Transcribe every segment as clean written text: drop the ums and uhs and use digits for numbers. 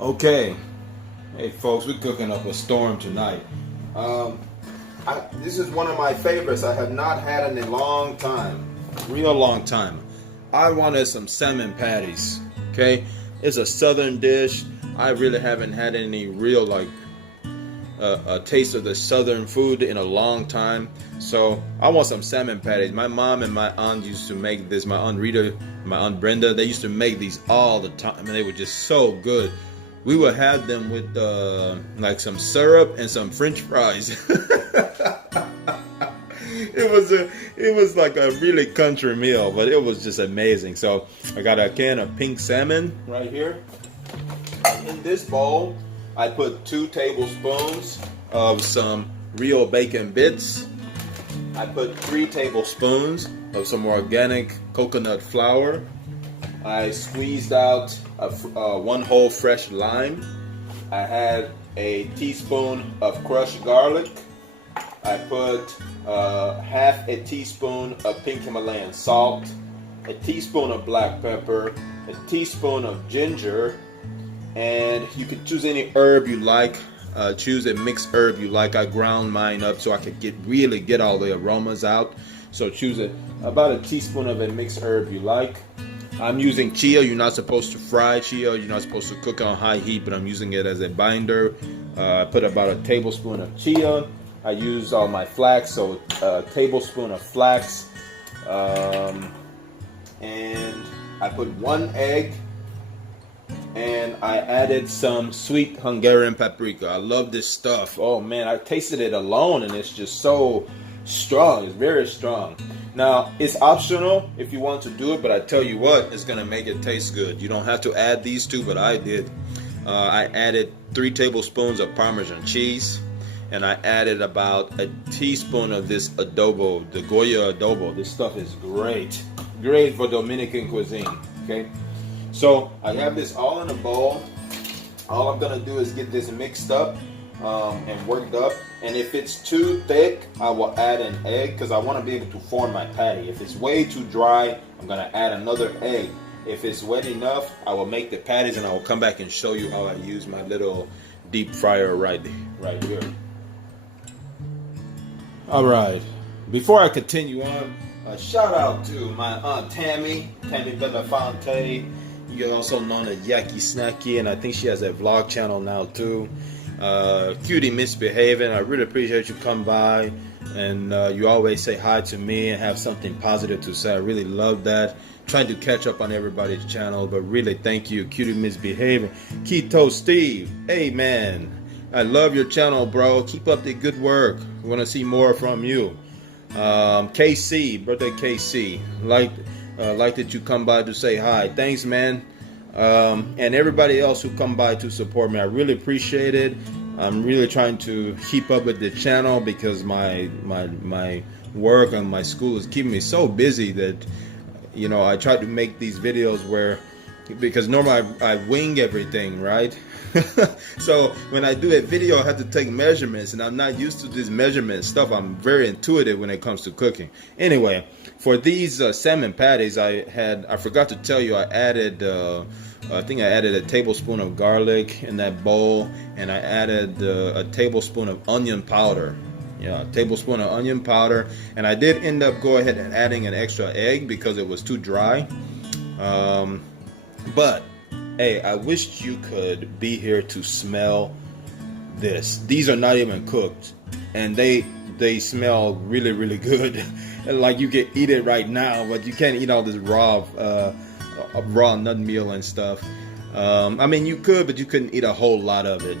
Okay, hey folks, we're cooking up a storm tonight. This is one of my favorites. I have not had in a long time, real long time. I wanted some salmon patties. Okay, it's a southern dish. I really haven't had any real a taste of the southern food in a long time. So I want some salmon patties. My mom and my aunt used to make this. My aunt Rita, my aunt Brenda, they used to make these all the time, and they were just so good. We would have them with like some syrup and some French fries. It was like a really country meal, but it was just amazing. So I got a can of pink salmon right here. In this bowl, I put 2 tablespoons of some real bacon bits. I put 3 tablespoons of some organic coconut flour. I squeezed out 1 whole fresh lime. I had a teaspoon of crushed garlic. I put half a teaspoon of pink Himalayan salt, a teaspoon of black pepper, a teaspoon of ginger, and you can choose any herb you like. Choose a mixed herb you like. I ground mine up so I could really get all the aromas out. So choose about a teaspoon of a mixed herb you like. I'm using chia. You're not supposed to fry chia. You're not supposed to cook on high heat, but I'm using it as a binder. I put about a tablespoon of chia. I use all my flax, so a tablespoon of flax. And I put 1 egg. And I added some sweet Hungarian paprika. I love this stuff. Oh man, I tasted it alone and it's just so strong. It's very strong. Now, it's optional if you want to do it, but I tell you what, it's gonna make it taste good. You don't have to add these 2, but I did. I added 3 tablespoons of parmesan cheese, and I added about a teaspoon of this adobo, the Goya adobo. This stuff is great. Great for Dominican cuisine, okay? So I have this all in a bowl. All I'm gonna do is get this mixed up and worked up. And if it's too thick, I will add an egg because I want to be able to form my patty. If it's way too dry, I'm gonna add another egg. If it's wet enough, I will make the patties and I will come back and show you how I use my little deep fryer right here. All right. Before I continue on, a shout out to my aunt Tammy Belafonte. You're also known as Yaki Snacky, and I think she has a vlog channel now too. Cutie Misbehaving. I really appreciate you come by, and you always say hi to me and have something positive to say. I really love that. Trying to catch up on everybody's channel, but really thank you, Cutie Misbehaving. Keto Steve, hey man, I love your channel, bro. Keep up the good work. We want to see more from you. KC, birthday KC, like that you come by to say hi. Thanks, man. And everybody else who come by to support me, I really appreciate it. I'm really trying to keep up with the channel because my work and my school is keeping me so busy that, you know, I try to make these videos where, because normally I wing everything, right? So when I do a video, I have to take measurements, and I'm not used to this measurement stuff. I'm very intuitive when it comes to cooking. Anyway, for these salmon patties, I forgot to tell you, I think I added a tablespoon of garlic in that bowl, and I added a tablespoon of onion powder. Yeah, a tablespoon of onion powder, and I did end up go ahead and adding an extra egg because it was too dry. But hey, I wish you could be here to smell this. These are not even cooked, and they smell really, really good. Like you can eat it right now, but you can't eat all this raw nut meal and stuff. I mean, you could, but you couldn't eat a whole lot of it.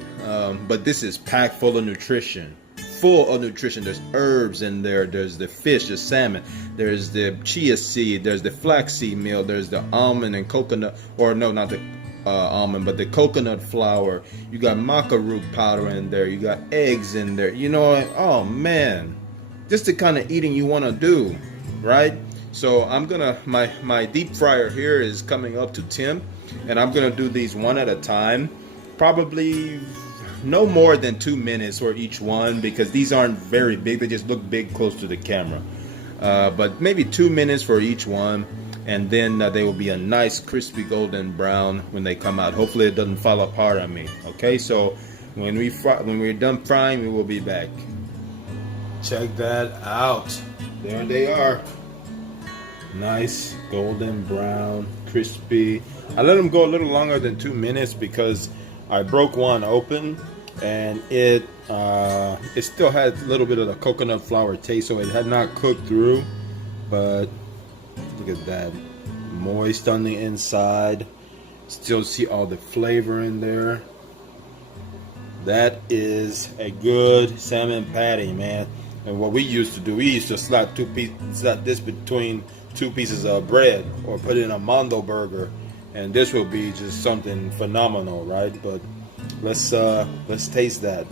But this is packed full of nutrition. There's herbs in there. There's the fish, the salmon. There's the chia seed. There's the flaxseed meal. There's the almond and coconut, or no, not the almond, but the coconut flour. You got maca root powder in there. You got eggs in there. You know, oh man, just the kind of eating you want to do, right? So I'm gonna, my deep fryer here is coming up to temp, and I'm gonna do these one at a time, probably no more than 2 minutes for each one, because these aren't very big. They just look big close to the camera. But maybe 2 minutes for each one. and then they will be a nice crispy golden brown when they come out. Hopefully it doesn't fall apart on me. Okay, so when we're done frying, we will be back. Check that out. There they are. Nice golden brown, crispy. I let them go a little longer than 2 minutes because I broke one open, and it still had a little bit of the coconut flour taste, so it had not cooked through. But look at that, moist on the inside. Still see all the flavor in there. That is a good salmon patty, man. And what we used to do, we used to slap this between 2 pieces of bread or put it in a Mondo burger, and this will be just something phenomenal, right? But let's taste that.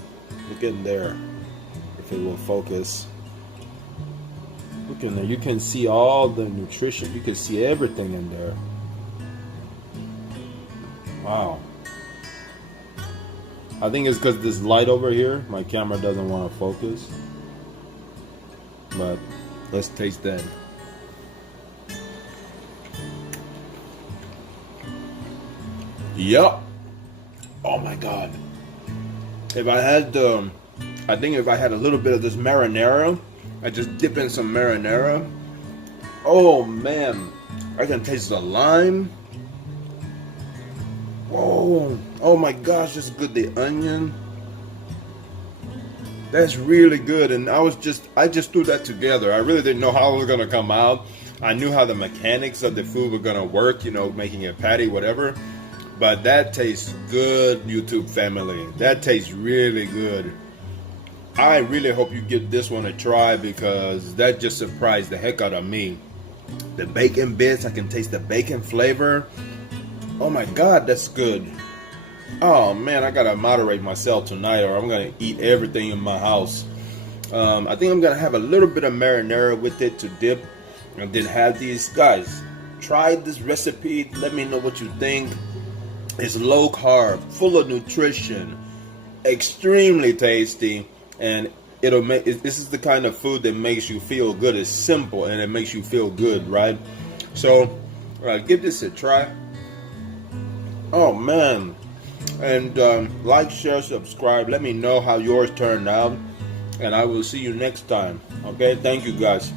Look in there, if it will focus. Look in there. You can see all the nutrition. You can see everything in there. Wow. I think it's because this light over here, my camera doesn't want to focus. But let's taste that. Yup. Oh my God. If I had I think if I had a little bit of this marinara, I just dip in some marinara. Oh man, I can taste the lime. Whoa. Oh my gosh, that's good. The onion. That's really good. And I just threw that together. I really didn't know how it was gonna come out. I knew how the mechanics of the food were gonna work, you know, making a patty, whatever. But that tastes good, YouTube family. That tastes really good. I really hope you give this one a try because that just surprised the heck out of me. The bacon bits, I can taste the bacon flavor. Oh my God, that's good. Oh man, I gotta moderate myself tonight or I'm gonna eat everything in my house. I think I'm gonna have a little bit of marinara with it to dip and then have these. Guys, try this recipe. Let me know what you think. It's low carb, full of nutrition, extremely tasty, and it'll make. This is the kind of food that makes you feel good. It's simple and it makes you feel good, right? So, give this a try. Oh man, and like, share, subscribe. Let me know how yours turned out, and I will see you next time. Okay, thank you guys.